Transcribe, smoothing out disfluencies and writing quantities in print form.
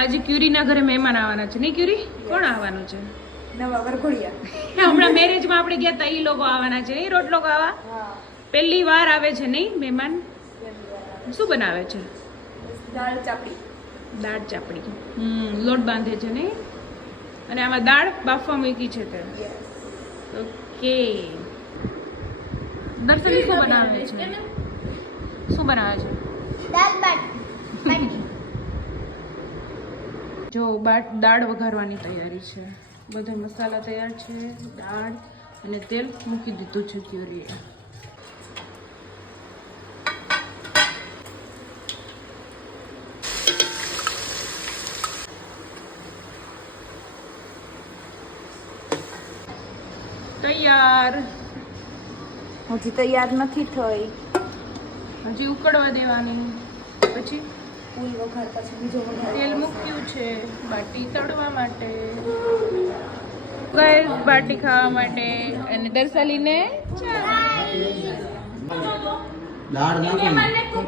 આજે ક્યુરીના ઘરે મહેમાન આવવાના છે નહીં ક્યુરી? કોણ આવવાનું છે? નવા વરઘોડિયા. હમણાં મેરેજમાં આપણે ગયા તા ઈ લોકો આવવાના છે નહીં? રોટલો ખાવા પહેલી વાર આવે છે નહીં મહેમાન? શું બનાવે છે? દાળ ચાપડી. દાળ ચાપડી. લોટ બાંધે છે નહીં? અને આમાં દાળ બાફવા મૂકી છે તે. ઓકે. દર્શની શું બનાવે છે? શું બનાવે છે? દાળ બાટી. જો દાળ વઘારવાની તૈયારી છે. બધા મસાલા તૈયાર છે. દાળ અને તેલ મૂકી દીધું છે ક્યુરીએ. તૈયાર. હજી તૈયાર નથી થઈ. હજી ઉકળવા દેવાની. પછી ફૂલ વઘાર પછી બીજો વઘાર. તેલ મૂક્યું છે બાટી તળવા માટે. ગાઈસ બાટી ખાવા માટે અને દર્શાલીને દાળ નાખો.